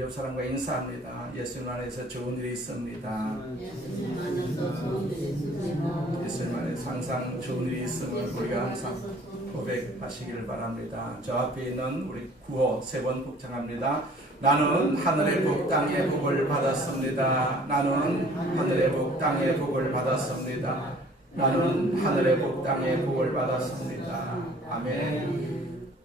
옆 사람과 인사합니다. 예수님 안에서 좋은 일이 있습니다. 예수님 안에서 항상 좋은 일이 있음을 우리가 항상 고백하시기를 바랍니다. 저 앞에 있는 우리 구호 3번 복창합니다. 나는 하늘의 복 땅의 복을 받았습니다. 나는 하늘의 복 땅의 복을 받았습니다. 나는 하늘의 복 땅의 복을 받았습니다. 아멘.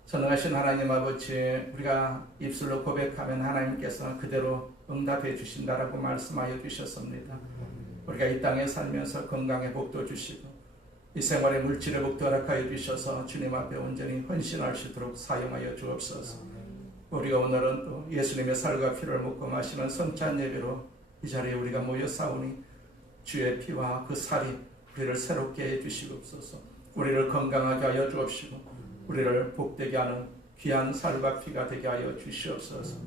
전능하신 하나님 아버지, 우리가 입술로 고백하면 하나님께서 그대로 응답해 주신다라고 말씀하여 주셨습니다. 우리가 이 땅에 살면서 건강의 복도 주시고 이 생활의 물질의 복도 허락하여 주셔서 주님 앞에 온전히 헌신할 수 있도록 사용하여 주옵소서. 우리가 오늘은 또 예수님의 살과 피를 묻고 마시는 성찬 예배로 이 자리에 우리가 모여 싸우니 주의 피와 그 살이 우리를 새롭게 해 주시옵소서. 우리를 건강하게 하여 주옵시고 우리를 복되게 하는 귀한 살과 피가 되게 하여 주시옵소서.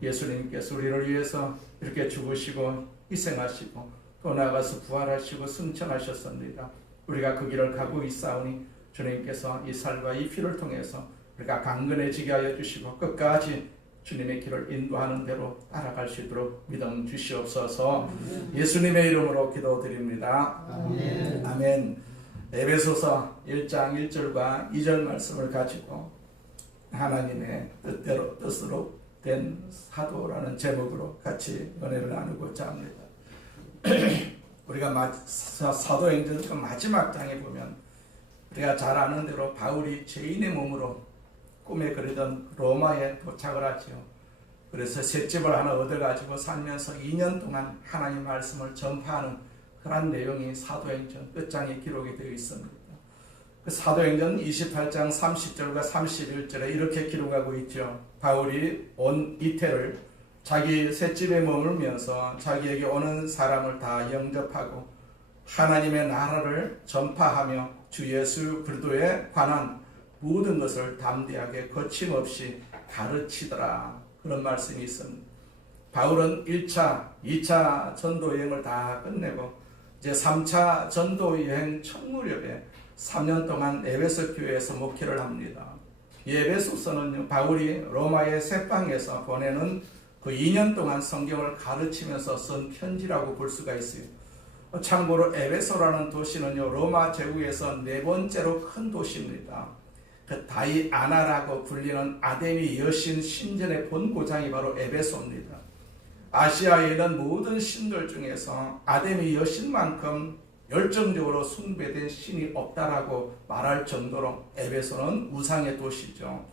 예수님께서 우리를 위해서 이렇게 죽으시고 희생하시고 또 나아가서 부활하시고 승천하셨습니다. 우리가 그 길을 가고 있사오니 주님께서 이 살과 이 피를 통해서 우리가 강건해지게 하여 주시고 끝까지 주님의 길을 인도하는 대로 따라갈 수 있도록 믿음 주시옵소서. 예수님의 이름으로 기도드립니다. 아멘. 아멘. 에베소서 1장 1절과 2절 말씀을 가지고 하나님의 뜻으로 된 사도라는 제목으로 같이 은혜를 나누고자 합니다. 우리가 사도행전 그 마지막 장에 보면 우리가 잘 아는 대로 바울이 죄인의 몸으로 꿈에 그리던 로마에 도착을 하죠. 그래서 셋집을 하나 얻어가지고 살면서 2년 동안 하나님 말씀을 전파하는 그런 내용이 사도행전 끝장에 기록이 되어 있습니다. 그 사도행전 28장 30절과 31절에 이렇게 기록하고 있죠. 바울이 온 이태를 자기 셋집에 머물면서 자기에게 오는 사람을 다 영접하고 하나님의 나라를 전파하며 주 예수 그리스도에 관한 모든 것을 담대하게 거침없이 가르치더라. 그런 말씀이 있습니다. 바울은 1차, 2차 전도 여행을 다 끝내고 이제 3차 전도 여행 첫 무렵에 3년 동안 에베소 교회에서 목회를 합니다. 이 에베소서는 바울이 로마의 새방에서 보내는 그 2년 동안 성경을 가르치면서 쓴 편지라고 볼 수가 있어요. 참고로 에베소라는 도시는요, 로마 제국에서 4번째로 큰 도시입니다. 그 다이아나라고 불리는 아데미 여신 신전의 본고장이 바로 에베소입니다. 아시아에 있는 모든 신들 중에서 아데미 여신만큼 열정적으로 숭배된 신이 없다라고 말할 정도로 에베소는 우상의 도시죠.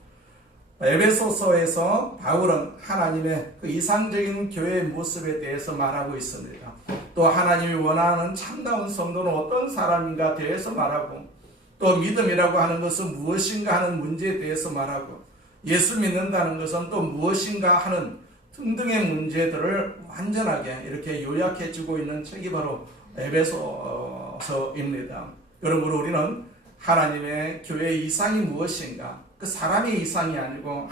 에베소서에서 바울은 하나님의 그 이상적인 교회의 모습에 대해서 말하고 있습니다. 또 하나님이 원하는 참다운 성도는 어떤 사람인가 대해서 말하고 또 믿음이라고 하는 것은 무엇인가 하는 문제에 대해서 말하고 예수 믿는다는 것은 또 무엇인가 하는 등등의 문제들을 완전하게 이렇게 요약해주고 있는 책이 바로 에베소서입니다. 여러분, 우리는 하나님의 교회의 이상이 무엇인가, 그 사람의 이상이 아니고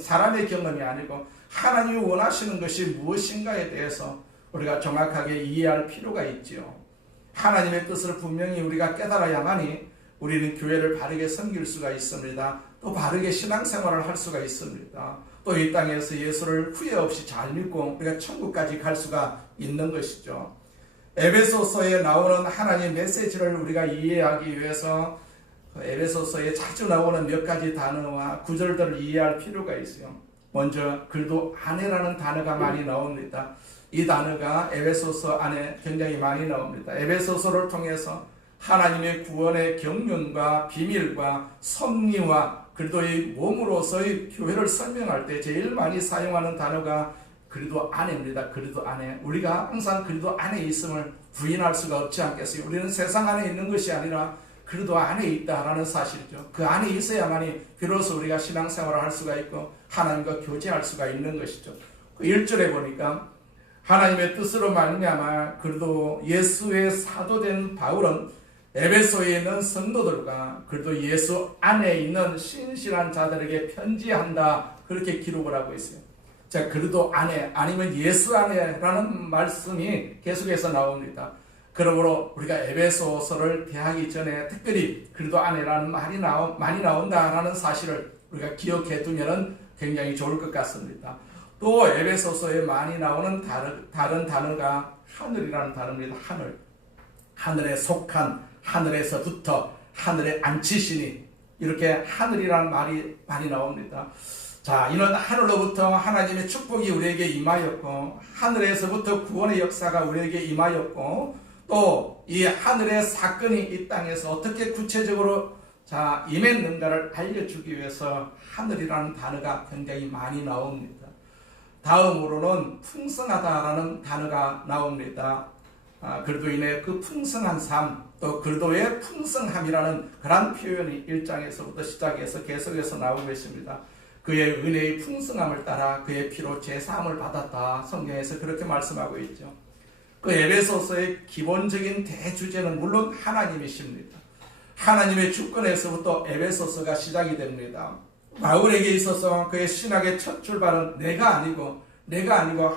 사람의 경험이 아니고 하나님이 원하시는 것이 무엇인가에 대해서 우리가 정확하게 이해할 필요가 있지요. 하나님의 뜻을 분명히 우리가 깨달아야만이 우리는 교회를 바르게 섬길 수가 있습니다. 또 바르게 신앙생활을 할 수가 있습니다. 또 이 땅에서 예수를 후회 없이 잘 믿고 우리가 천국까지 갈 수가 있는 것이죠. 에베소서에 나오는 하나님의 메시지를 우리가 이해하기 위해서 에베소서에 자주 나오는 몇 가지 단어와 구절들을 이해할 필요가 있어요. 먼저 그래도 아내라는 단어가 많이 나옵니다. 이 단어가 에베소서 안에 굉장히 많이 나옵니다. 에베소서를 통해서 하나님의 구원의 경륜과 비밀과 섭리와 그리스도의 몸으로서의 교회를 설명할 때 제일 많이 사용하는 단어가 그리스도 안에입니다. 그리스도 안에. 우리가 항상 그리스도 안에 있음을 부인할 수가 없지 않겠어요? 우리는 세상 안에 있는 것이 아니라 그리스도 안에 있다라는 사실이죠. 그 안에 있어야만이 비로소 우리가 신앙생활을 할 수가 있고 하나님과 교제할 수가 있는 것이죠. 그 1절에 보니까 하나님의 뜻으로 말미암아 그리스도 예수의 사도된 바울은 에베소에 있는 성도들과 그리고 예수 안에 있는 신실한 자들에게 편지한다. 그렇게 기록을 하고 있어요. 자, 그리도 안에 아니면 예수 안에라는 말씀이 계속해서 나옵니다. 그러므로 우리가 에베소서를 대하기 전에 특별히 그리도 안에라는 말이 많이 나온다라는 사실을 우리가 기억해 두면 굉장히 좋을 것 같습니다. 또 에베소서에 많이 나오는 다른 단어가 하늘이라는 단어입니다. 하늘에 속한, 하늘에서부터, 하늘에 앉히시니, 이렇게 하늘이라는 말이 많이 나옵니다. 자, 이는 하늘로부터 하나님의 축복이 우리에게 임하였고, 하늘에서부터 구원의 역사가 우리에게 임하였고, 또 이 하늘의 사건이 이 땅에서 어떻게 구체적으로 임했는가를 알려주기 위해서 하늘이라는 단어가 굉장히 많이 나옵니다. 다음으로는 풍성하다라는 단어가 나옵니다. 그리스도인의 그 풍성한 삶, 또 그리스도의 풍성함이라는 그런 표현이 1장에서부터 시작해서 계속해서 나오고 있습니다. 그의 은혜의 풍성함을 따라 그의 피로 제사함을 받았다. 성경에서 그렇게 말씀하고 있죠. 그 에베소서의 기본적인 대주제는 물론 하나님이십니다. 하나님의 주권에서부터 에베소서가 시작이 됩니다. 바울에게 있어서 그의 신학의 첫 출발은 내가 아니고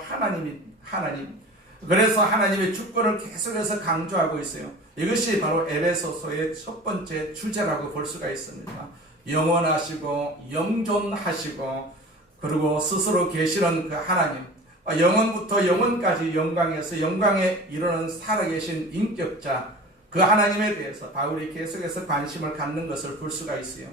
하나님. 그래서 하나님의 주권을 계속해서 강조하고 있어요. 이것이 바로 에베소서의 첫 번째 주제라고 볼 수가 있습니다. 영원하시고 영존하시고 그리고 스스로 계시는 그 하나님, 영원부터 영원까지 영광에서 영광에 이르는 살아계신 인격자, 그 하나님에 대해서 바울이 계속해서 관심을 갖는 것을 볼 수가 있어요.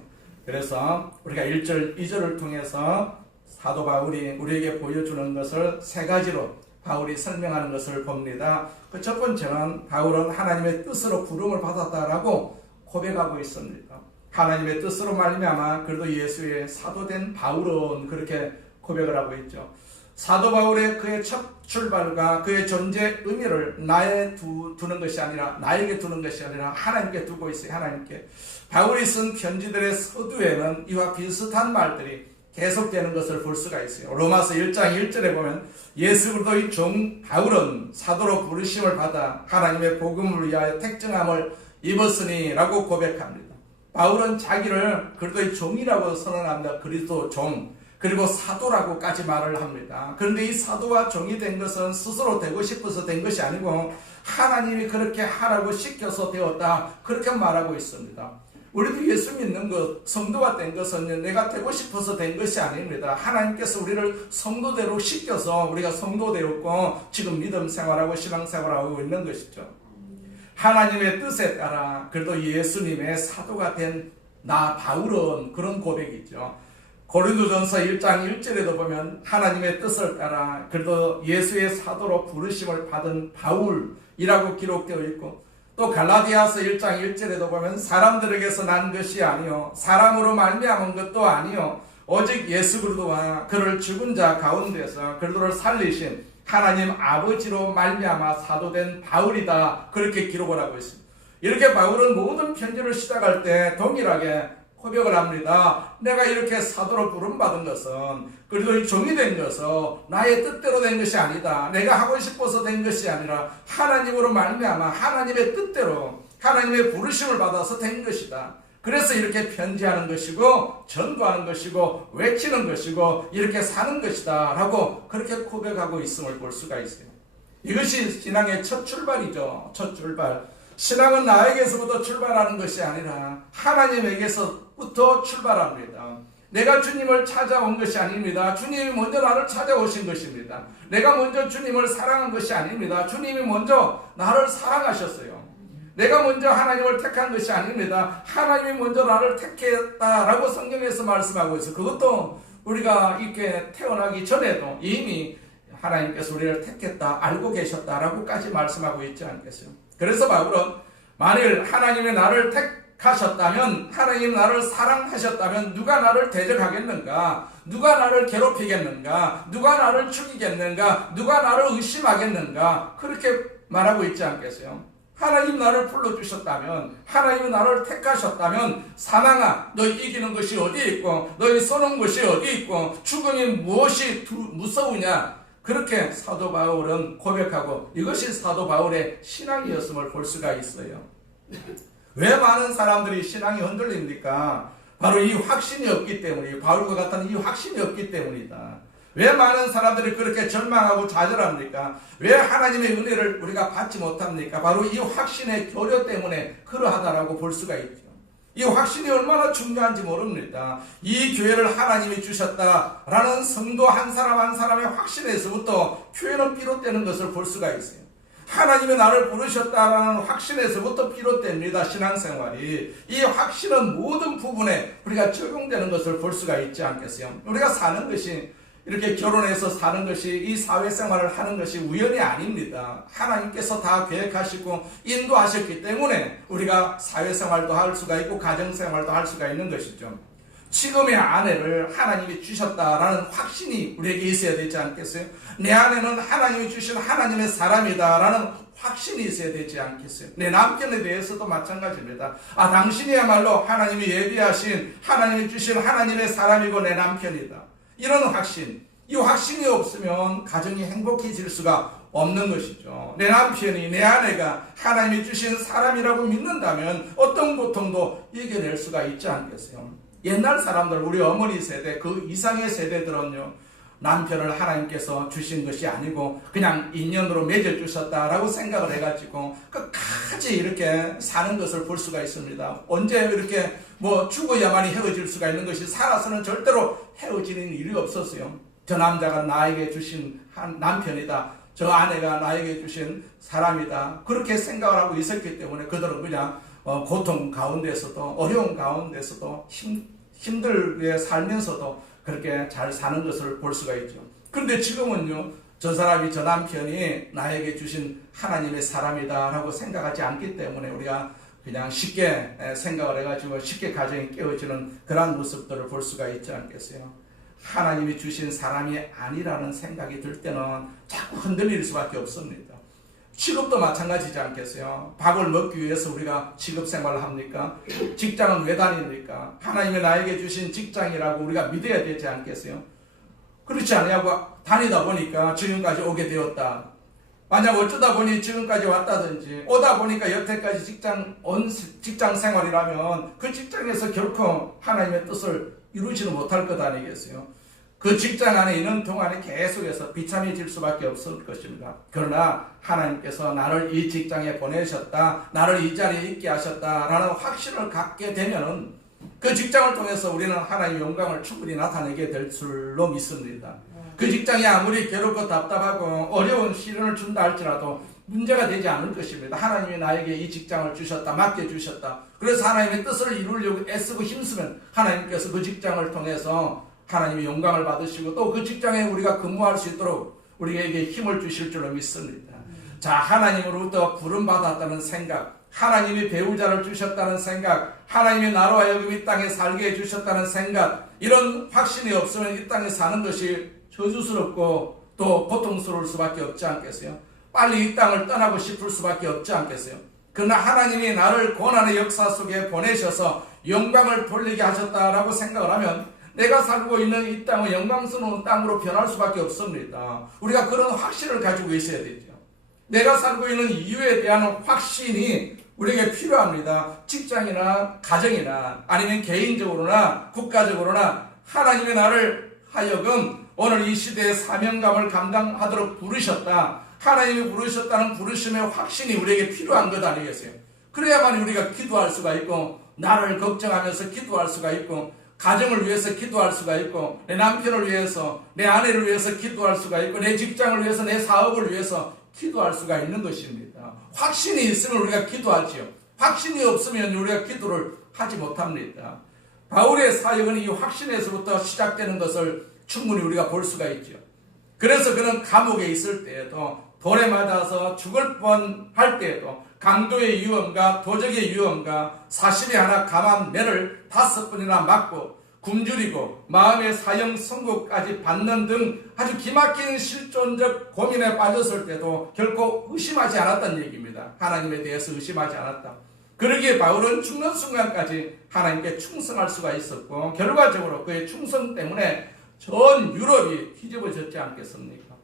그래서 우리가 1절, 2절을 통해서 사도 바울이 우리에게 보여주는 것을 세 가지로 바울이 설명하는 것을 봅니다. 그 첫 번째는 바울은 하나님의 뜻으로 부름을 받았다라고 고백하고 있습니다. 하나님의 뜻으로 말미암아 그래도 예수의 사도된 바울은 그렇게 고백을 하고 있죠. 사도 바울의 그의 첫 출발과 그의 존재 의미를 나에게 두는 것이 아니라 하나님께 두고 있어요. 하나님께. 바울이 쓴 편지들의 서두에는 이와 비슷한 말들이 계속되는 것을 볼 수가 있어요. 로마서 1장 1절에 보면 예수 그리스도의 종 바울은 사도로 부르심을 받아 하나님의 복음을 위하여 택정함을 입었으니 라고 고백합니다. 바울은 자기를 그리스도의 종이라고 선언합니다. 그리스도 종. 그리고 사도라고까지 말을 합니다. 그런데 이 사도와 종이 된 것은 스스로 되고 싶어서 된 것이 아니고 하나님이 그렇게 하라고 시켜서 되었다. 그렇게 말하고 있습니다. 우리도 예수 믿는 것, 성도가 된 것은 내가 되고 싶어서 된 것이 아닙니다. 하나님께서 우리를 성도대로 시켜서 우리가 성도 되었고 지금 믿음 생활하고 신앙 생활하고 있는 것이죠. 하나님의 뜻에 따라 그래도 예수님의 사도가 된 나 바울은 그런 고백이죠. 고린도전서 1장 1절에도 보면 하나님의 뜻을 따라 그래도 예수의 사도로 부르심을 받은 바울이라고 기록되어 있고, 또 갈라디아서 1장 1절에도 보면 사람들에게서 난 것이 아니요 사람으로 말미암은 것도 아니요 오직 예수 그리스도와 그를 죽은 자 가운데서 그리스도를 살리신 하나님 아버지로 말미암아 사도된 바울이다. 그렇게 기록을 하고 있습니다. 이렇게 바울은 모든 편지를 시작할 때 동일하게 고백을 합니다. 내가 이렇게 사도로 부름받은 것은 그리고 종이 된 것은 나의 뜻대로 된 것이 아니다. 내가 하고 싶어서 된 것이 아니라 하나님으로 말미암아 하나님의 뜻대로 하나님의 부르심을 받아서 된 것이다. 그래서 이렇게 편지하는 것이고 전도하는 것이고 외치는 것이고 이렇게 사는 것이다 라고 그렇게 고백하고 있음을 볼 수가 있어요. 이것이 신앙의 첫 출발이죠. 첫 출발. 신앙은 나에게서부터 출발하는 것이 아니라 하나님에게서부터 출발합니다. 내가 주님을 찾아온 것이 아닙니다. 주님이 먼저 나를 찾아오신 것입니다. 내가 먼저 주님을 사랑한 것이 아닙니다. 주님이 먼저 나를 사랑하셨어요. 내가 먼저 하나님을 택한 것이 아닙니다. 하나님이 먼저 나를 택했다라고 성경에서 말씀하고 있어요. 그것도 우리가 이렇게 태어나기 전에도 이미 하나님께서 우리를 택했다, 알고 계셨다라고까지 말씀하고 있지 않겠어요? 그래서 바울은 만일 하나님이 나를 택하셨다면, 하나님 나를 사랑하셨다면 누가 나를 대적하겠는가? 누가 나를 괴롭히겠는가? 누가 나를 죽이겠는가? 누가 나를 의심하겠는가? 그렇게 말하고 있지 않겠어요? 하나님 나를 불러주셨다면, 하나님이 나를 택하셨다면, 사망아 너희 이기는 것이 어디 있고 너희 쏘는 것이 어디 있고 죽음이 무엇이 무서우냐? 그렇게 사도 바울은 고백하고 이것이 사도 바울의 신앙이었음을 볼 수가 있어요. 왜 많은 사람들이 신앙이 흔들립니까? 바로 이 확신이 없기 때문이에요. 바울과 같은 이 확신이 없기 때문이다. 왜 많은 사람들이 그렇게 절망하고 좌절합니까? 왜 하나님의 은혜를 우리가 받지 못합니까? 바로 이 확신의 교류 때문에 그러하다라고 볼 수가 있죠. 이 확신이 얼마나 중요한지 모릅니다. 이 교회를 하나님이 주셨다라는 성도 한 사람 한 사람의 확신에서부터 교회는 비롯되는 것을 볼 수가 있어요. 하나님이 나를 부르셨다라는 확신에서부터 비롯됩니다. 신앙생활이. 이 확신은 모든 부분에 우리가 적용되는 것을 볼 수가 있지 않겠어요? 우리가 사는 것이, 이렇게 결혼해서 사는 것이, 이 사회생활을 하는 것이 우연이 아닙니다. 하나님께서 다 계획하시고 인도하셨기 때문에 우리가 사회생활도 할 수가 있고 가정생활도 할 수가 있는 것이죠. 지금의 아내를 하나님이 주셨다라는 확신이 우리에게 있어야 되지 않겠어요? 내 아내는 하나님이 주신 하나님의 사람이다라는 확신이 있어야 되지 않겠어요? 내 남편에 대해서도 마찬가지입니다. 당신이야말로 하나님이 예비하신, 하나님이 주신 하나님의 사람이고 내 남편이다. 이런 확신, 이 확신이 없으면 가정이 행복해질 수가 없는 것이죠. 내 남편이, 내 아내가 하나님이 주신 사람이라고 믿는다면 어떤 고통도 이겨낼 수가 있지 않겠어요? 옛날 사람들, 우리 어머니 세대, 그 이상의 세대들은요, 남편을 하나님께서 주신 것이 아니고 그냥 인연으로 맺어주셨다라고 생각을 해가지고 끝까지 이렇게 사는 것을 볼 수가 있습니다. 언제 이렇게 죽어야만이 헤어질 수가 있는 것이, 살아서는 절대로 헤어지는 일이 없었어요. 저 남자가 나에게 주신 남편이다, 저 아내가 나에게 주신 사람이다, 그렇게 생각을 하고 있었기 때문에 그들은 그냥 고통 가운데서도, 어려운 가운데서도, 힘들게 살면서도 그렇게 잘 사는 것을 볼 수가 있죠. 그런데 지금은요, 저 사람이, 저 남편이 나에게 주신 하나님의 사람이다 라고 생각하지 않기 때문에 우리가 그냥 쉽게 생각을 해가지고 쉽게 가정이 깨어지는 그런 모습들을 볼 수가 있지 않겠어요? 하나님이 주신 사람이 아니라는 생각이 들 때는 자꾸 흔들릴 수밖에 없습니다. 직업도 마찬가지지 않겠어요? 밥을 먹기 위해서 우리가 직업 생활을 합니까? 직장은 왜 다닙니까? 하나님이 나에게 주신 직장이라고 우리가 믿어야 되지 않겠어요? 그렇지 않냐고 다니다 보니까 지금까지 오게 되었다. 만약 어쩌다 보니 지금까지 왔다든지, 오다 보니까 여태까지 직장 생활이라면 그 직장에서 결코 하나님의 뜻을 이루지는 못할 것 아니겠어요? 그 직장 안에 있는 동안에 계속해서 비참해질 수밖에 없을 것입니다. 그러나 하나님께서 나를 이 직장에 보내셨다, 나를 이 자리에 있게 하셨다라는 확신을 갖게 되면은 그 직장을 통해서 우리는 하나님의 영광을 충분히 나타내게 될 줄로 믿습니다. 그 직장이 아무리 괴롭고 답답하고 어려운 시련을 준다 할지라도 문제가 되지 않을 것입니다. 하나님이 나에게 이 직장을 주셨다, 맡겨주셨다. 그래서 하나님의 뜻을 이루려고 애쓰고 힘쓰면 하나님께서 그 직장을 통해서 하나님의 영광을 받으시고 또 그 직장에 우리가 근무할 수 있도록 우리에게 힘을 주실 줄로 믿습니다. 자, 하나님으로부터 부름받았다는 생각, 하나님이 배우자를 주셨다는 생각, 하나님이 나로 하여금 이 땅에 살게 해주셨다는 생각, 이런 확신이 없으면 이 땅에 사는 것이 저주스럽고 또 고통스러울 수밖에 없지 않겠어요? 빨리 이 땅을 떠나고 싶을 수밖에 없지 않겠어요? 그러나 하나님이 나를 고난의 역사 속에 보내셔서 영광을 돌리게 하셨다라고 생각을 하면 내가 살고 있는 이 땅은 영광스러운 땅으로 변할 수밖에 없습니다. 우리가 그런 확신을 가지고 있어야 되죠. 내가 살고 있는 이유에 대한 확신이 우리에게 필요합니다. 직장이나 가정이나 아니면 개인적으로나 국가적으로나 하나님이 나를 하여금 오늘 이 시대의 사명감을 감당하도록 부르셨다, 하나님이 부르셨다는 부르심의 확신이 우리에게 필요한 것 아니겠어요? 그래야만 우리가 기도할 수가 있고, 나를 걱정하면서 기도할 수가 있고, 가정을 위해서 기도할 수가 있고, 내 남편을 위해서, 내 아내를 위해서 기도할 수가 있고, 내 직장을 위해서, 내 사업을 위해서 기도할 수가 있는 것입니다. 확신이 있으면 우리가 기도하지요. 확신이 없으면 우리가 기도를 하지 못합니다. 바울의 사역은 이 확신에서부터 시작되는 것을 충분히 우리가 볼 수가 있죠. 그래서 그는 감옥에 있을 때에도, 돌에 맞아서 죽을 뻔할 때에도 강도의 위험과 도적의 위험과 사심이 하나 감한 매를 5번이나 맞고 굶주리고 마음의 사형 선고까지 받는 등 아주 기막힌 실존적 고민에 빠졌을 때도 결코 의심하지 않았다는 얘기입니다. 하나님에 대해서 의심하지 않았다. 그러기에 바울은 죽는 순간까지 하나님께 충성할 수가 있었고, 결과적으로 그의 충성 때문에 전 유럽이 뒤집어졌지 않겠습니까?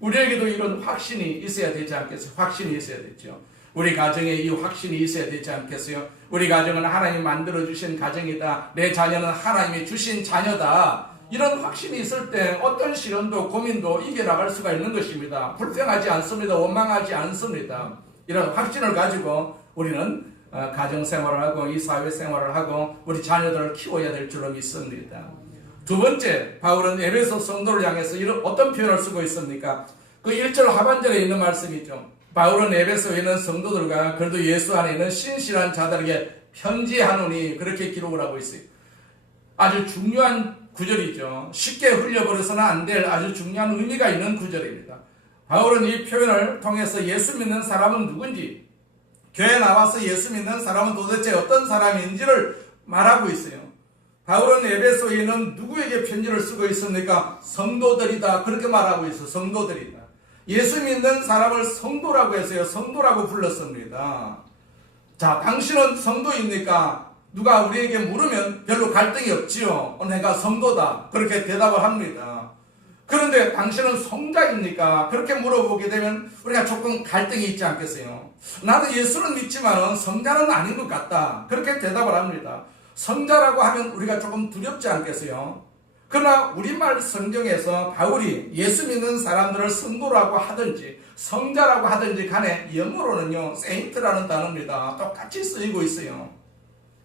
우리에게도 이런 확신이 있어야 되지 않겠어요? 확신이 있어야 되죠. 우리 가정에 이 확신이 있어야 되지 않겠어요? 우리 가정은 하나님이 만들어주신 가정이다, 내 자녀는 하나님이 주신 자녀다, 이런 확신이 있을 때 어떤 시련도 고민도 이겨나갈 수가 있는 것입니다. 불평하지 않습니다. 원망하지 않습니다. 이런 확신을 가지고 우리는 가정생활을 하고 이 사회생활을 하고 우리 자녀들을 키워야 될 줄로 믿습니다. 두 번째, 바울은 에베소 성도를 향해서 이런 어떤 표현을 쓰고 있습니까? 그 1절 하반절에 있는 말씀이죠. 바울은 에베소에 있는 성도들과 그래도 예수 안에 있는 신실한 자들에게 편지하노니 그렇게 기록을 하고 있어요. 아주 중요한 구절이죠. 쉽게 흘려버려서는 안 될 아주 중요한 의미가 있는 구절입니다. 바울은 이 표현을 통해서 예수 믿는 사람은 누군지, 교회에 나와서 예수 믿는 사람은 도대체 어떤 사람인지를 말하고 있어요. 바울은 에베소에 있는 누구에게 편지를 쓰고 있습니까? 성도들이다. 그렇게 말하고 있어요. 성도들이다. 예수 믿는 사람을 성도라고 했어요. 성도라고 불렀습니다. 자, 당신은 성도입니까? 누가 우리에게 물으면 별로 갈등이 없지요. 내가 성도다. 그렇게 대답을 합니다. 그런데 당신은 성자입니까? 그렇게 물어보게 되면 우리가 조금 갈등이 있지 않겠어요? 나도 예수는 믿지만 성자는 아닌 것 같다. 그렇게 대답을 합니다. 성자라고 하면 우리가 조금 두렵지 않겠어요? 그러나 우리말 성경에서 바울이 예수 믿는 사람들을 성도라고 하든지 성자라고 하든지 간에 영어로는요, 세인트라는 단어입니다. 똑같이 쓰이고 있어요.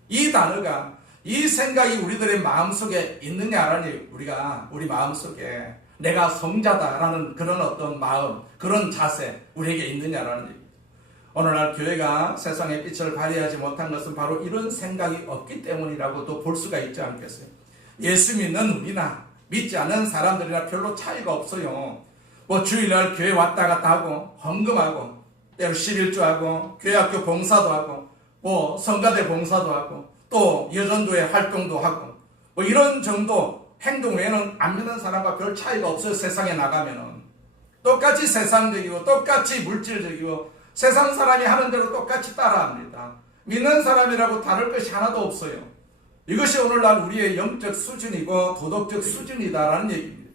이 단어가, 이 생각이 우리들의 마음속에 있느냐라니, 우리 마음속에 내가 성자다라는 그런 어떤 마음, 그런 자세 우리에게 있느냐라는 얘기. 오늘날 교회가 세상의 빛을 발휘하지 못한 것은 바로 이런 생각이 없기 때문이라고도 볼 수가 있지 않겠어요? 예수 믿는 우리나 믿지 않는 사람들이나 별로 차이가 없어요. 뭐 주일날 교회 왔다 갔다 하고 헌금하고 때로 11조하고 교회학교 봉사도 하고 뭐 성가대 봉사도 하고 또 여전도회 활동도 하고 뭐 이런 정도 행동 외에는 안 믿는 사람과 별 차이가 없어요. 세상에 나가면은 똑같이 세상적이고 똑같이 물질적이고 세상 사람이 하는 대로 똑같이 따라합니다. 믿는 사람이라고 다를 것이 하나도 없어요. 이것이 오늘날 우리의 영적 수준이고 도덕적 수준이다라는 얘기입니다.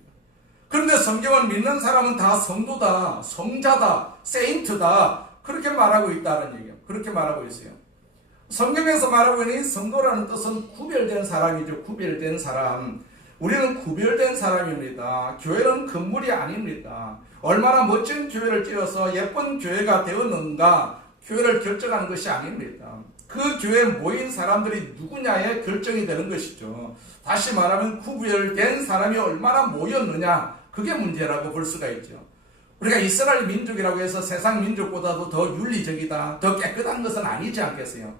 그런데 성경은 믿는 사람은 다 성도다, 성자다, 세인트다 그렇게 말하고 있다는 얘기예요. 그렇게 말하고 있어요. 성경에서 말하고 있는 성도라는 뜻은 구별된 사람이죠. 구별된 사람. 우리는 구별된 사람입니다. 교회는 건물이 아닙니다. 얼마나 멋진 교회를 지어서 예쁜 교회가 되었는가 교회를 결정하는 것이 아닙니다. 그 교회에 모인 사람들이 누구냐에 결정이 되는 것이죠. 다시 말하면 구별된 사람이 얼마나 모였느냐 그게 문제라고 볼 수가 있죠. 우리가 이스라엘 민족이라고 해서 세상 민족보다도 더 윤리적이다, 더 깨끗한 것은 아니지 않겠어요?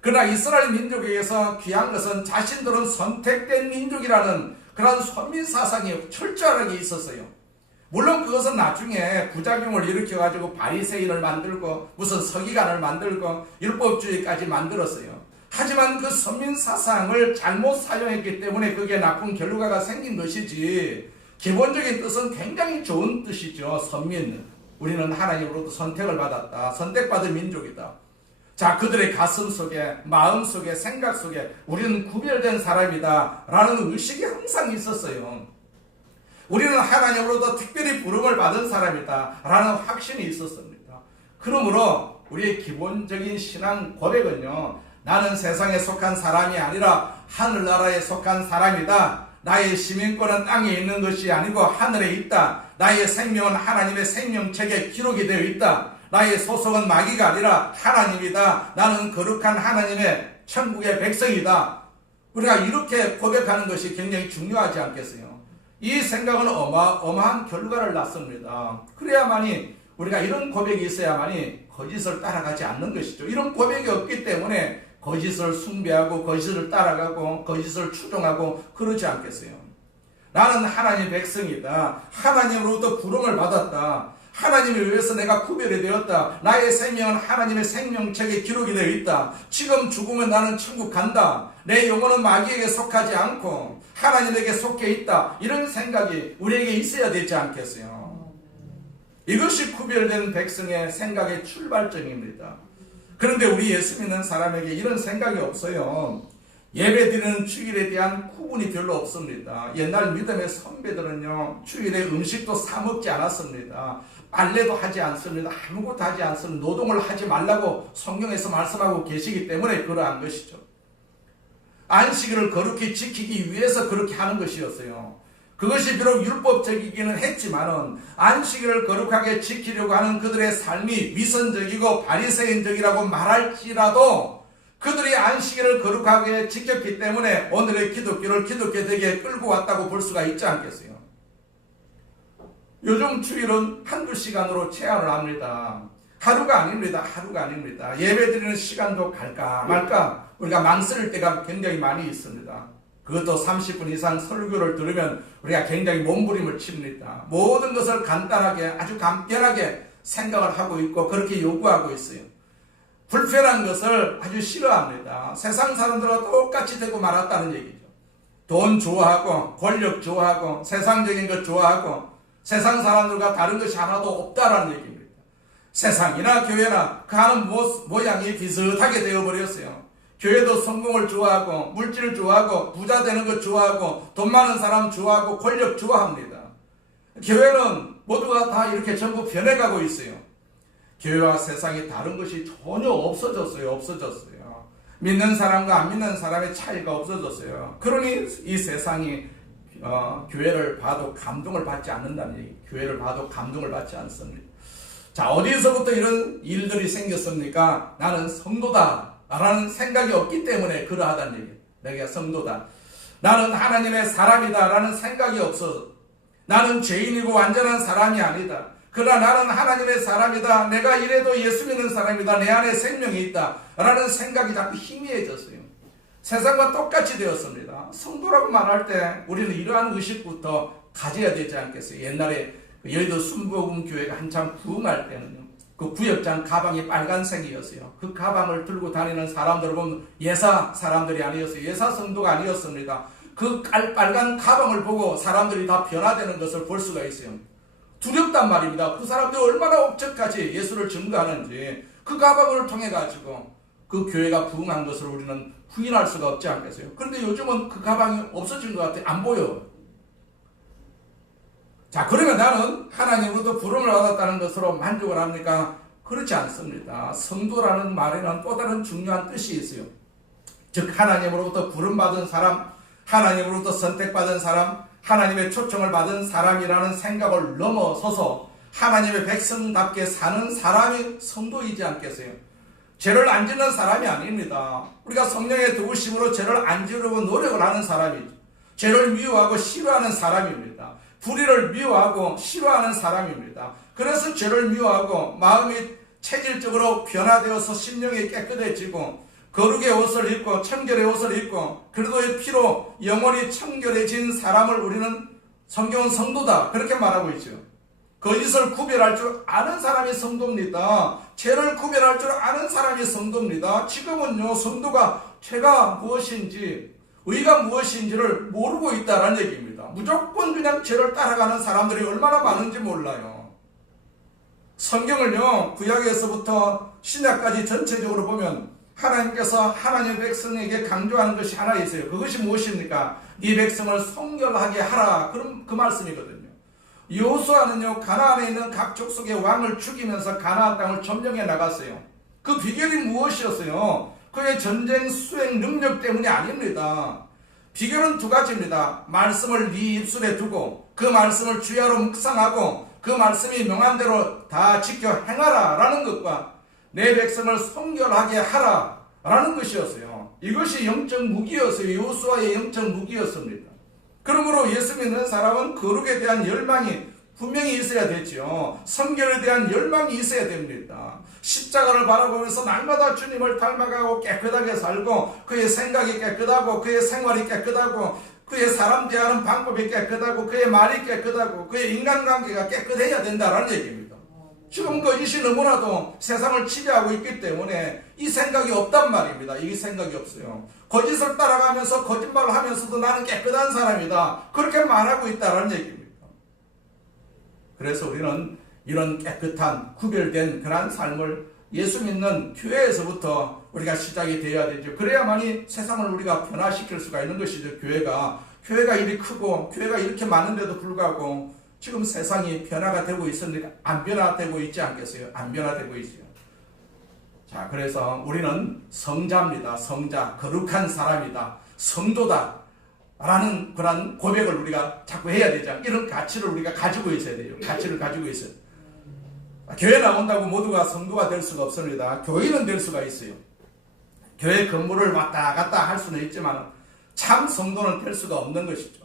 그러나 이스라엘 민족에 의해서 귀한 것은 자신들은 선택된 민족이라는 그런 선민 사상이 철저하게 있었어요. 물론 그것은 나중에 부작용을 일으켜가지고 바리새인을 만들고 무슨 서기관을 만들고 율법주의까지 만들었어요. 하지만 그 선민 사상을 잘못 사용했기 때문에 그게 나쁜 결과가 생긴 것이지 기본적인 뜻은 굉장히 좋은 뜻이죠. 선민. 우리는 하나님으로부터 선택을 받았다. 선택받은 민족이다. 자, 그들의 가슴 속에, 마음 속에, 생각 속에 우리는 구별된 사람이다 라는 의식이 항상 있었어요. 우리는 하나님으로부터 특별히 부름을 받은 사람이다 라는 확신이 있었습니다. 그러므로 우리의 기본적인 신앙 고백은요, 나는 세상에 속한 사람이 아니라 하늘나라에 속한 사람이다. 나의 시민권은 땅에 있는 것이 아니고 하늘에 있다. 나의 생명은 하나님의 생명책에 기록이 되어 있다. 나의 소속은 마귀가 아니라 하나님이다. 나는 거룩한 하나님의 천국의 백성이다. 우리가 이렇게 고백하는 것이 굉장히 중요하지 않겠어요? 이 생각은 어마어마한 결과를 낳습니다. 그래야만이 우리가 이런 고백이 있어야만이 거짓을 따라가지 않는 것이죠. 이런 고백이 없기 때문에 거짓을 숭배하고 거짓을 따라가고 거짓을 추종하고 그러지 않겠어요? 나는 하나님의 백성이다. 하나님으로부터 부름을 받았다. 하나님을 위해서 내가 구별이 되었다. 나의 생명은 하나님의 생명책에 기록이 되어 있다. 지금 죽으면 나는 천국 간다. 내 영혼은 마귀에게 속하지 않고 하나님에게 속해 있다. 이런 생각이 우리에게 있어야 되지 않겠어요? 이것이 구별된 백성의 생각의 출발점입니다. 그런데 우리 예수 믿는 사람에게 이런 생각이 없어요. 예배드리는 주일에 대한 구분이 별로 없습니다. 옛날 믿음의 선배들은요, 주일에 음식도 사 먹지 않았습니다. 빨래도 하지 않습니다. 아무것도 하지 않습니다. 노동을 하지 말라고 성경에서 말씀하고 계시기 때문에 그러한 것이죠. 안식일을 거룩히 지키기 위해서 그렇게 하는 것이었어요. 그것이 비록 율법적이기는 했지만은 안식일을 거룩하게 지키려고 하는 그들의 삶이 위선적이고 바리새인적이라고 말할지라도 그들이 안식일을 거룩하게 지켰기 때문에 오늘의 기독교를 기독교되게 끌고 왔다고 볼 수가 있지 않겠어요? 요즘 주일은 한두 시간으로 제한을 합니다. 하루가 아닙니다. 하루가 아닙니다. 예배드리는 시간도 갈까 말까 우리가 망설일 때가 굉장히 많이 있습니다. 그것도 30분 이상 설교를 들으면 우리가 굉장히 몸부림을 칩니다. 모든 것을 간단하게 아주 간편하게 생각을 하고 있고 그렇게 요구하고 있어요. 불편한 것을 아주 싫어합니다. 세상 사람들과 똑같이 되고 말았다는 얘기죠. 돈 좋아하고 권력 좋아하고 세상적인 것 좋아하고 세상 사람들과 다른 것이 하나도 없다라는 얘기입니다. 세상이나 교회나 그 하는 모양이 비슷하게 되어버렸어요. 교회도 성공을 좋아하고 물질을 좋아하고 부자 되는 것 좋아하고 돈 많은 사람 좋아하고 권력 좋아합니다. 교회는 모두가 다 이렇게 전부 변해가고 있어요. 교회와 세상이 다른 것이 전혀 없어졌어요. 믿는 사람과 안 믿는 사람의 차이가 없어졌어요. 그러니 이 세상이 교회를 봐도 감동을 받지 않는다는 얘기. 교회를 봐도 감동을 받지 않습니다. 자, 어디서부터 이런 일들이 생겼습니까? 나는 성도다 라는 생각이 없기 때문에 그러하다는 얘기. 내가 성도다. 나는 하나님의 사람이다 라는 생각이 없어. 나는 죄인이고 완전한 사람이 아니다. 그러나 나는 하나님의 사람이다. 내가 이래도 예수 믿는 사람이다. 내 안에 생명이 있다 라는 생각이 자꾸 희미해졌어요. 세상과 똑같이 되었습니다. 성도라고 말할 때 우리는 이러한 의식부터 가져야 되지 않겠어요? 옛날에 여의도 순복음 교회가 한참 부흥할 때는요. 그 구역장 가방이 빨간색이었어요. 그 가방을 들고 다니는 사람들을 보면 예사 사람들이 아니었어요. 예사 성도가 아니었습니다. 그 빨간 가방을 보고 사람들이 다 변화되는 것을 볼 수가 있어요. 두렵단 말입니다. 그 사람들이 얼마나 억척까지 예수를 증거하는지 그 가방을 통해 가지고 그 교회가 부흥한 것을 우리는 부인할 수가 없지 않겠어요? 그런데 요즘은 그 가방이 없어진 것 같아요. 안 보여. 자, 그러면 나는 하나님으로부터 부름을 받았다는 것으로 만족을 합니까? 그렇지 않습니다. 성도라는 말에는 또 다른 중요한 뜻이 있어요. 즉 하나님으로부터 부름받은 사람, 하나님으로부터 선택받은 사람, 하나님의 초청을 받은 사람이라는 생각을 넘어서서 하나님의 백성답게 사는 사람이 성도이지 않겠어요? 죄를 안 짓는 사람이 아닙니다. 우리가 성령의 도우심으로 죄를 안 지으려고 노력을 하는 사람이죠. 죄를 미워하고 싫어하는 사람입니다. 불의를 미워하고 싫어하는 사람입니다. 그래서 죄를 미워하고 마음이 체질적으로 변화되어서 심령이 깨끗해지고 거룩의 옷을 입고 청결의 옷을 입고 그리스도의 피로 영원히 청결해진 사람을 우리는 성경은 성도다 그렇게 말하고 있죠. 거짓을 구별할 줄 아는 사람이 성도입니다. 죄를 구별할 줄 아는 사람이 성도입니다. 지금은요 성도가 죄가 무엇인지 의가 무엇인지를 모르고 있다는 얘기입니다. 무조건 그냥 죄를 따라가는 사람들이 얼마나 많은지 몰라요. 성경을요 구약에서부터 신약까지 전체적으로 보면 하나님께서 하나님의 백성에게 강조하는 것이 하나 있어요. 그것이 무엇입니까? 네 백성을 성결하게 하라. 그럼 그 말씀이거든요. 여호수아는요 가나안에 있는 각 족속의 왕을 죽이면서 가나안 땅을 점령해 나갔어요. 그 비결이 무엇이었어요? 그의 전쟁 수행 능력 때문이 아닙니다. 비결은 두 가지입니다. 말씀을 네 입술에 두고 그 말씀을 주야로 묵상하고 그 말씀이 명한 대로 다 지켜 행하라 라는 것과 내 백성을 성결하게 하라 라는 것이었어요. 이것이 영적 무기였어요. 여호수아의 영적 무기였습니다. 그러므로 예수 믿는 사람은 거룩에 대한 열망이 분명히 있어야 되죠. 성결에 대한 열망이 있어야 됩니다. 십자가를 바라보면서 날마다 주님을 닮아가고 깨끗하게 살고 그의 생각이 깨끗하고 그의 생활이 깨끗하고 그의 사람 대하는 방법이 깨끗하고 그의 말이 깨끗하고 그의 인간관계가 깨끗해야 된다는 얘기입니다. 지금 거짓이 너무나도 세상을 지배하고 있기 때문에 이 생각이 없단 말입니다. 이 생각이 없어요. 거짓을 따라가면서 거짓말을 하면서도 나는 깨끗한 사람이다. 그렇게 말하고 있다는 얘기입니다. 그래서 우리는 이런 깨끗한 구별된 그러한 삶을 예수 믿는 교회에서부터 우리가 시작이 되어야 되죠. 그래야만이 세상을 우리가 변화시킬 수가 있는 것이죠. 교회가 이리 크고 교회가 이렇게 많은데도 불구하고 지금 세상이 변화가 되고 있으니까 안 변화되고 있지 않겠어요? 안 변화되고 있어요. 자, 그래서 우리는 성자입니다. 성자, 거룩한 사람이다. 성도다. 라는 그런 고백을 우리가 자꾸 해야 되죠. 이런 가치를 우리가 가지고 있어야 돼요. 가치를 가지고 있어요. 교회 나온다고 모두가 성도가 될 수가 없습니다. 교인은 될 수가 있어요. 교회 건물을 왔다 갔다 할 수는 있지만 참 성도는 될 수가 없는 것이죠.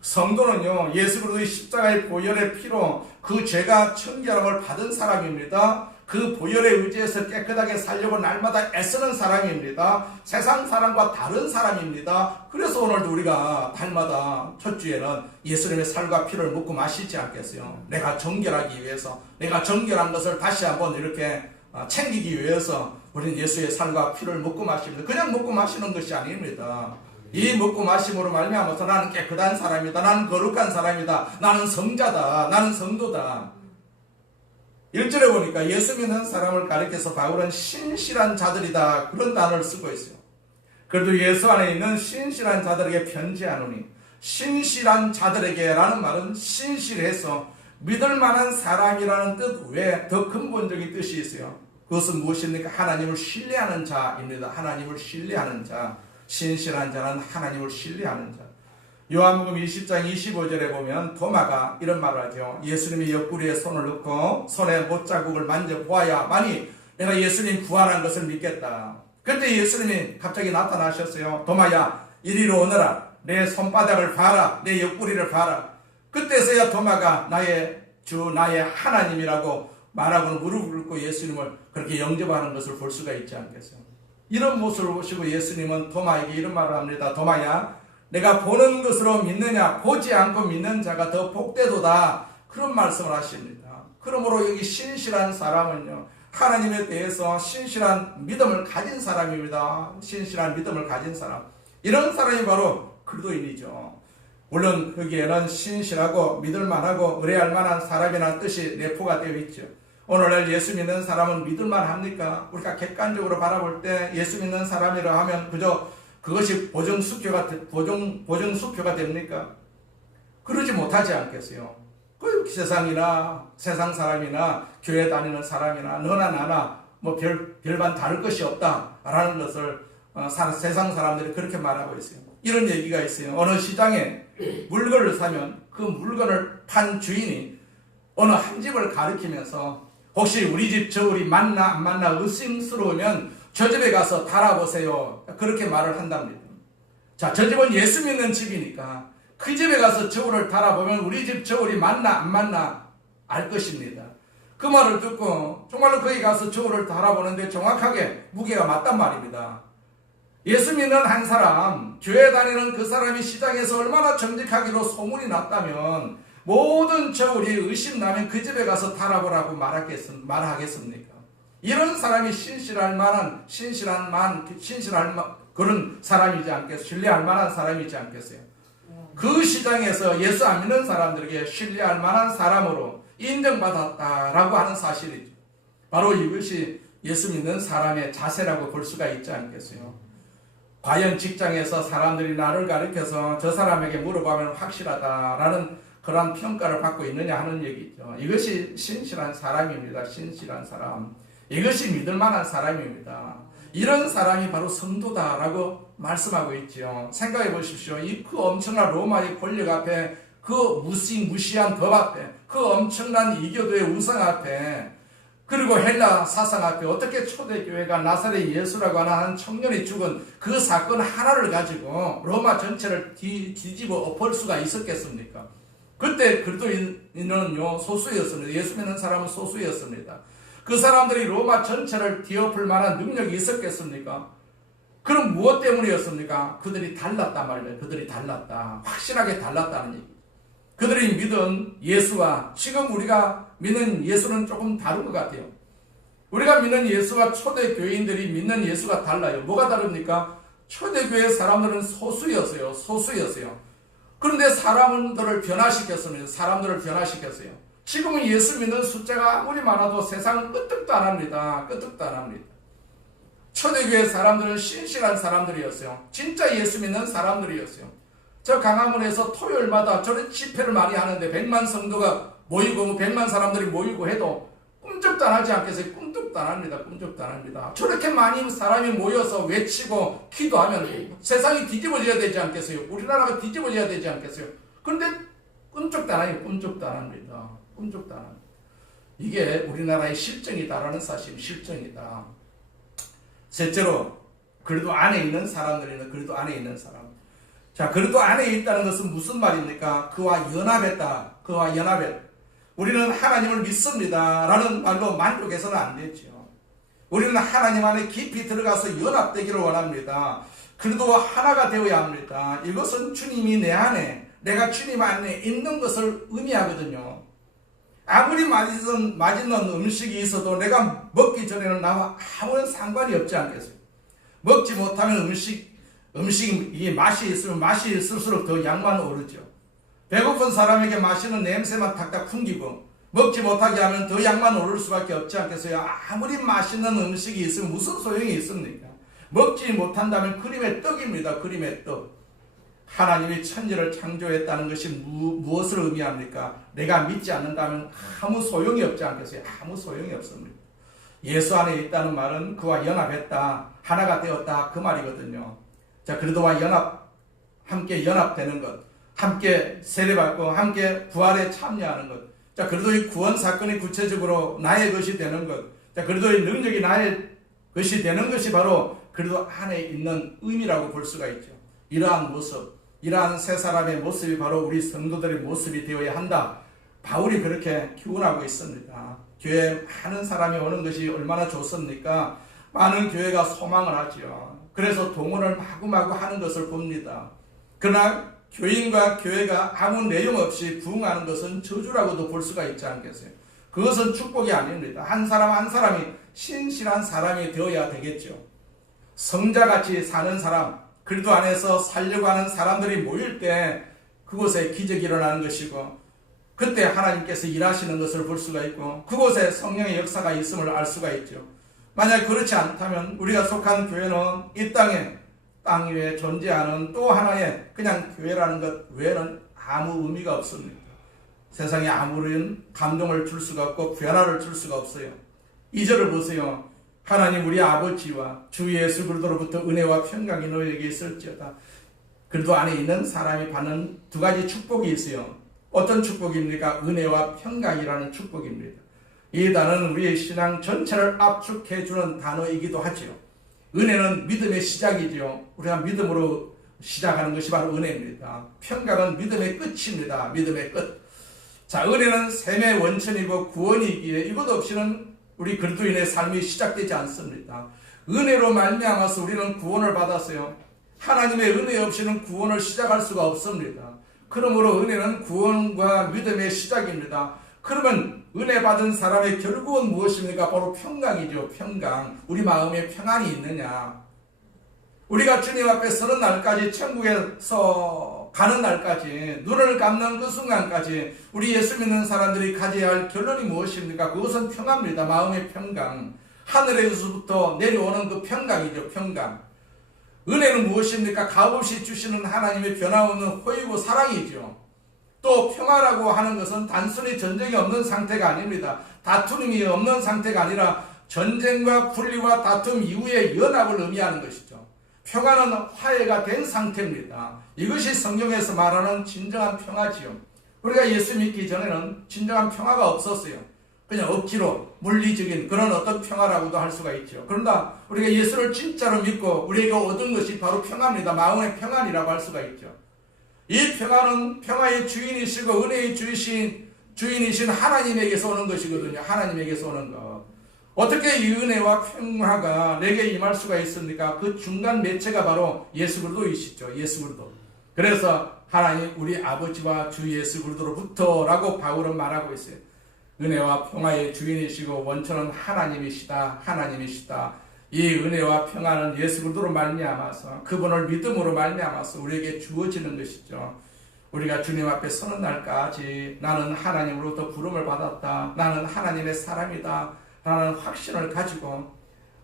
성도는요, 예수 그리스도의 십자가의 보혈의 피로 그 죄가 청결함을 받은 사람입니다. 그 보혈에 의지해서 깨끗하게 살려고 날마다 애쓰는 사람입니다. 세상 사람과 다른 사람입니다. 그래서 오늘도 우리가 달마다 첫 주에는 예수님의 살과 피를 먹고 마시지 않겠어요. 내가 정결하기 위해서, 내가 정결한 것을 다시 한번 이렇게 챙기기 위해서 우리는 예수의 살과 피를 먹고 마십니다. 그냥 먹고 마시는 것이 아닙니다. 이 먹고 마심으로 말미암아서 나는 깨끗한 사람이다, 나는 거룩한 사람이다, 나는 성자다, 나는 성도다. 1절에 보니까 예수 믿는 사람을 가리켜서 바울은 신실한 자들이다, 그런 단어를 쓰고 있어요. 그래도 예수 안에 있는 신실한 자들에게 편지하노니, 신실한 자들에게 라는 말은 신실해서 믿을 만한 사람이라는 뜻 외에 더 근본적인 뜻이 있어요. 그것은 무엇입니까? 하나님을 신뢰하는 자입니다. 하나님을 신뢰하는 자. 신실한 자는 하나님을 신뢰하는 자. 요한복음 20장 25절에 보면 도마가 이런 말을 하죠. 예수님이 옆구리에 손을 넣고 손에 못자국을 만져보아야만이 내가 예수님 부활한 것을 믿겠다. 그때 예수님이 갑자기 나타나셨어요. 도마야, 이리로 오너라. 내 손바닥을 봐라. 내 옆구리를 봐라. 그때서야 도마가 나의 주, 나의 하나님이라고 말하고는 무릎을 꿇고 예수님을 그렇게 영접하는 것을 볼 수가 있지 않겠어요? 이런 모습을 보시고 예수님은 도마에게 이런 말을 합니다. 도마야, 내가 보는 것으로 믿느냐? 보지 않고 믿는 자가 더 복되도다. 그런 말씀을 하십니다. 그러므로 여기 신실한 사람은요, 하나님에 대해서 신실한 믿음을 가진 사람입니다. 신실한 믿음을 가진 사람. 이런 사람이 바로 그리스도인이죠. 물론 거기에는 신실하고 믿을만하고 의뢰할 만한 사람이라는 뜻이 내포가 되어 있죠. 오늘날 예수 믿는 사람은 믿을만 합니까? 우리가 객관적으로 바라볼 때 예수 믿는 사람이라 하면 그저 그것이 보정수표가 됩니까? 그러지 못하지 않겠어요. 그 세상 사람이나 교회 다니는 사람이나 너나 나나 뭐 별반 다를 것이 없다라는 것을 세상 사람들이 그렇게 말하고 있어요. 이런 얘기가 있어요. 어느 시장에 물건을 사면 그 물건을 판 주인이 어느 한 집을 가리키면서 혹시 우리 집 저울이 맞나 안 맞나 의심스러우면 저 집에 가서 달아보세요. 그렇게 말을 한답니다. 자, 저 집은 예수 믿는 집이니까 그 집에 가서 저울을 달아보면 우리 집 저울이 맞나 안 맞나 알 것입니다. 그 말을 듣고 정말로 거기 가서 저울을 달아보는데 정확하게 무게가 맞단 말입니다. 예수 믿는 한 사람, 교회 다니는 그 사람이 시장에서 얼마나 정직하기로 소문이 났다면 모든 저울이 의심나면 그 집에 가서 달아보라고 말하겠습니까? 이런 사람이 신실할 그런 사람이지 않겠어요? 신뢰할 만한 사람이지 않겠어요? 그 시장에서 예수 안 믿는 사람들에게 신뢰할 만한 사람으로 인정받았다라고 하는 사실이죠. 바로 이것이 예수 믿는 사람의 자세라고 볼 수가 있지 않겠어요? 과연 직장에서 사람들이 나를 가리켜서 저 사람에게 물어보면 확실하다라는 그런 평가를 받고 있느냐 하는 얘기죠. 이것이 신실한 사람입니다. 신실한 사람. 이것이 믿을 만한 사람입니다. 이런 사람이 바로 성도다라고 말씀하고 있죠. 생각해 보십시오. 그 엄청난 로마의 권력 앞에, 그 무시한 법 앞에, 그 엄청난 이교도의 우상 앞에, 그리고 헬라 사상 앞에 어떻게 초대교회가 나사렛 예수라고 하는 청년이 죽은 그 사건 하나를 가지고 로마 전체를 뒤집어 엎을 수가 있었겠습니까? 그때 그리스도인은 소수였습니다. 예수 믿는 사람은 소수였습니다. 그 사람들이 로마 전체를 뒤엎을 만한 능력이 있었겠습니까? 그럼 무엇 때문이었습니까? 그들이 달랐단 말이에요. 그들이 달랐다. 확실하게 달랐다는 얘기. 그들이 믿은 예수와 지금 우리가 믿는 예수는 조금 다른 것 같아요. 우리가 믿는 예수와 초대교인들이 믿는 예수가 달라요. 뭐가 다릅니까? 초대교회 사람들은 소수였어요. 그런데 사람들을 변화시켰습니다. 사람들을 변화시켰어요. 지금은 예수 믿는 숫자가 아무리 많아도 세상은 끄떡도 안 합니다. 초대교회 사람들은 신실한 사람들이었어요. 진짜 예수 믿는 사람들이었어요. 저 강화문에서 토요일마다 저런 집회를 많이 하는데 100만 성도가 모이고 100만 사람들이 모이고 해도 꿈쩍도 안 하지 않겠어요? 꿈쩍도 안 합니다. 꿈쩍도 안 합니다. 저렇게 많이 사람이 모여서 외치고 기도하면 세상이 뒤집어져야 되지 않겠어요? 우리나라가 뒤집어져야 되지 않겠어요? 그런데 꿈쩍도 안 해요. 꿈쩍도 안 합니다. 꿈쩍도 안 합니다. 이게 우리나라의 실정이다라는 사실, 실정이다. 셋째로, 그래도 안에 있는 사람들이는 그래도 안에 있는 사람. 자, 그래도 안에 있다는 것은 무슨 말입니까? 그와 연합했다. 그와 연합했다. 우리는 하나님을 믿습니다. 라는 말로 만족해서는 안 되죠. 우리는 하나님 안에 깊이 들어가서 연합되기를 원합니다. 그래도 하나가 되어야 합니다. 이것은 주님이 내 안에, 내가 주님 안에 있는 것을 의미하거든요. 아무리 맛있는 음식이 있어도 내가 먹기 전에는 나와 아무런 상관이 없지 않겠어요? 먹지 못하면 음식이 맛이 있으면 맛이 있을수록 더 양만 오르죠. 배고픈 사람에게 마시는 냄새만 탁탁 풍기고 먹지 못하게 하면 더 양만 오를 수밖에 없지 않겠어요? 아무리 맛있는 음식이 있으면 무슨 소용이 있습니까? 먹지 못한다면 그림의 떡입니다. 그림의 떡. 하나님이 천지를 창조했다는 것이 무엇을 의미합니까? 내가 믿지 않는다면 아무 소용이 없지 않겠어요? 아무 소용이 없습니다. 예수 안에 있다는 말은 그와 연합했다, 하나가 되었다, 그 말이거든요. 자, 그리도와 함께 연합되는 것, 함께 세례받고 함께 부활에 참여하는 것. 자, 그리도의 구원 사건이 구체적으로 나의 것이 되는 것. 자, 그리도의 능력이 나의 것이 되는 것이 바로 그리도 안에 있는 의미라고 볼 수가 있죠. 이러한 모습, 이러한 세 사람의 모습이 바로 우리 성도들의 모습이 되어야 한다. 바울이 그렇게 교훈하고 있습니다. 교회에 많은 사람이 오는 것이 얼마나 좋습니까? 많은 교회가 소망을 하죠. 그래서 동원을 마구마구 하는 것을 봅니다. 그러나 교인과 교회가 아무 내용 없이 부흥하는 것은 저주라고도 볼 수가 있지 않겠어요? 그것은 축복이 아닙니다. 한 사람 한 사람이 신실한 사람이 되어야 되겠죠. 성자같이 사는 사람, 그리도 안에서 살려고 하는 사람들이 모일 때 그곳에 기적이 일어나는 것이고, 그때 하나님께서 일하시는 것을 볼 수가 있고, 그곳에 성령의 역사가 있음을 알 수가 있죠. 만약 그렇지 않다면 우리가 속한 교회는 이 땅 위에 존재하는 또 하나의 그냥 교회라는 것 외에는 아무 의미가 없습니다. 세상에 아무런 감동을 줄 수가 없고 변화를 줄 수가 없어요. 2절을 보세요. 하나님 우리 아버지와 주 예수 그리스도로부터 은혜와 평강이 너희에게 있을지어다. 그리스도 안에 있는 사람이 받는 두 가지 축복이 있어요. 어떤 축복입니까? 은혜와 평강이라는 축복입니다. 이 단어는 우리의 신앙 전체를 압축해주는 단어이기도 하죠. 은혜는 믿음의 시작이죠. 우리가 믿음으로 시작하는 것이 바로 은혜입니다. 평강은 믿음의 끝입니다. 믿음의 끝. 자, 은혜는 샘의 원천이고 구원이기에 이것 없이는 우리 그리스도인의 삶이 시작되지 않습니다. 은혜로 말미암아서 우리는 구원을 받았어요. 하나님의 은혜 없이는 구원을 시작할 수가 없습니다. 그러므로 은혜는 구원과 믿음의 시작입니다. 그러면 은혜 받은 사람의 결국은 무엇입니까? 바로 평강이죠. 평강. 우리 마음에 평안이 있느냐? 우리가 주님 앞에 서는 날까지, 천국에서 가는 날까지, 눈을 감는 그 순간까지 우리 예수 믿는 사람들이 가져야 할 결론이 무엇입니까? 그것은 평안입니다. 마음의 평강. 하늘에서부터 내려오는 그 평강이죠. 평강. 은혜는 무엇입니까? 값없이 주시는 하나님의 변함없는 호의고 사랑이죠. 또 평화라고 하는 것은 단순히 전쟁이 없는 상태가 아닙니다. 다툼이 없는 상태가 아니라 전쟁과 분리와 다툼 이후의 연합을 의미하는 것이죠. 평화는 화해가 된 상태입니다. 이것이 성경에서 말하는 진정한 평화지요. 우리가 예수 믿기 전에는 진정한 평화가 없었어요. 그냥 억지로 물리적인 그런 어떤 평화라고도 할 수가 있죠. 그러나 우리가 예수를 진짜로 믿고 우리에게 얻은 것이 바로 평화입니다. 마음의 평안이라고 할 수가 있죠. 이 평화는 평화의 주인이시고 은혜의 주인이신 하나님에게서 오는 것이거든요. 하나님에게서 오는 것. 어떻게 이 은혜와 평화가 내게 임할 수가 있습니까? 그 중간 매체가 바로 예수 그리스도이시죠. 예수 그리스도. 그래서 하나님 우리 아버지와 주 예수 그리스도로부터라고 바울은 말하고 있어요. 은혜와 평화의 주인이시고 원천은 하나님이시다. 하나님이시다. 이 은혜와 평화는 예수 그리스도로 말미암아서 그분을 믿음으로 말미암아서 우리에게 주어지는 것이죠. 우리가 주님 앞에 서는 날까지 나는 하나님으로부터 부름을 받았다. 나는 하나님의 사람이다. 라는 확신을 가지고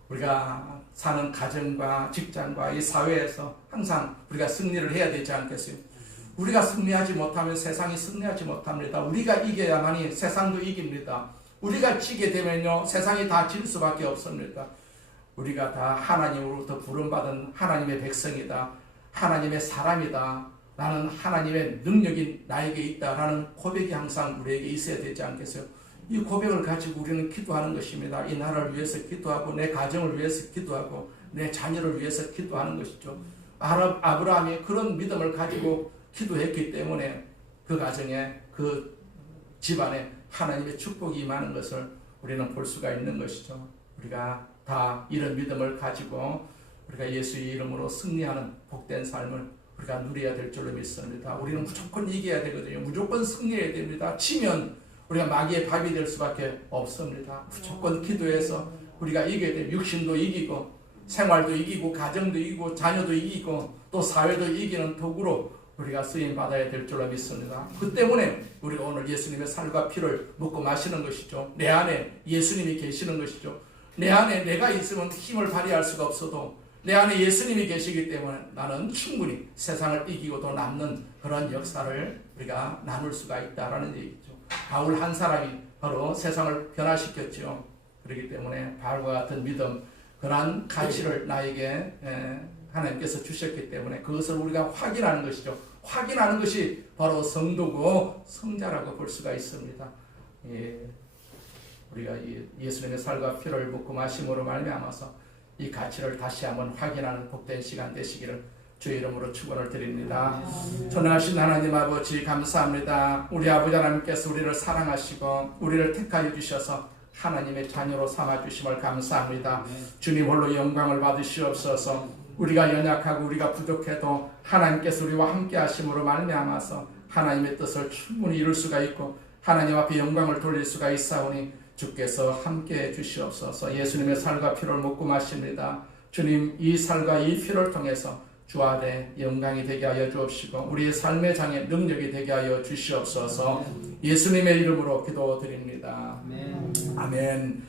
우리가 사는 가정과 직장과 이 사회에서 항상 우리가 승리를 해야 되지 않겠어요? 우리가 승리하지 못하면 세상이 승리하지 못합니다. 우리가 이겨야만이 세상도 이깁니다. 우리가 지게 되면요 세상이 다 질 수밖에 없습니다. 우리가 다 하나님으로부터 부름받은 하나님의 백성이다. 하나님의 사람이다. 나는 하나님의 능력이 나에게 있다라는 고백이 항상 우리에게 있어야 되지 않겠어요? 이 고백을 가지고 우리는 기도하는 것입니다. 이 나라를 위해서 기도하고 내 가정을 위해서 기도하고 내 자녀를 위해서 기도하는 것이죠. 아브라함이 그런 믿음을 가지고 기도했기 때문에 그 가정에 그 집안에 하나님의 축복이 임하는 것을 우리는 볼 수가 있는 것이죠. 우리가 다 이런 믿음을 가지고 우리가 예수의 이름으로 승리하는 복된 삶을 우리가 누려야 될 줄로 믿습니다. 우리는 무조건 이겨야 되거든요. 무조건 승리해야 됩니다. 지면 우리가 마귀의 밥이 될 수밖에 없습니다. 무조건 기도해서 우리가 이겨야 돼요. 육신도 이기고 생활도 이기고 가정도 이기고 자녀도 이기고 또 사회도 이기는 도구로 우리가 쓰임받아야 될 줄로 믿습니다. 그 때문에 우리가 오늘 예수님의 살과 피를 먹고 마시는 것이죠. 내 안에 예수님이 계시는 것이죠. 내 안에 내가 있으면 힘을 발휘할 수가 없어도 내 안에 예수님이 계시기 때문에 나는 충분히 세상을 이기고도 남는 그런 역사를 우리가 나눌 수가 있다라는 얘기죠. 바울 한 사람이 바로 세상을 변화시켰죠. 그렇기 때문에 바울과 같은 믿음, 그러한 가치를 나에게 하나님께서 주셨기 때문에 그것을 우리가 확인하는 것이죠. 확인하는 것이 바로 성도고 성자라고 볼 수가 있습니다. 우리가 예수님의 살과 피를 먹고 마심으로 말미암아서 이 가치를 다시 한번 확인하는 복된 시간 되시기를 주의 이름으로 축원을 드립니다. 전능하신 하나님 아버지 감사합니다. 우리 아버지 하나님께서 우리를 사랑하시고 우리를 택하여 주셔서 하나님의 자녀로 삼아주심을 감사합니다. 주님 홀로 영광을 받으시옵소서. 우리가 연약하고 우리가 부족해도 하나님께서 우리와 함께 하심으로 말미암아서 하나님의 뜻을 충분히 이룰 수가 있고 하나님 앞에 영광을 돌릴 수가 있사오니 주께서 함께해 주시옵소서. 예수님의 살과 피를 먹고 마십니다. 주님 이 살과 이 피를 통해서 주 안에 영광이 되게 하여 주옵시고 우리의 삶의 장에 능력이 되게 하여 주시옵소서. 예수님의 이름으로 기도드립니다. 아멘.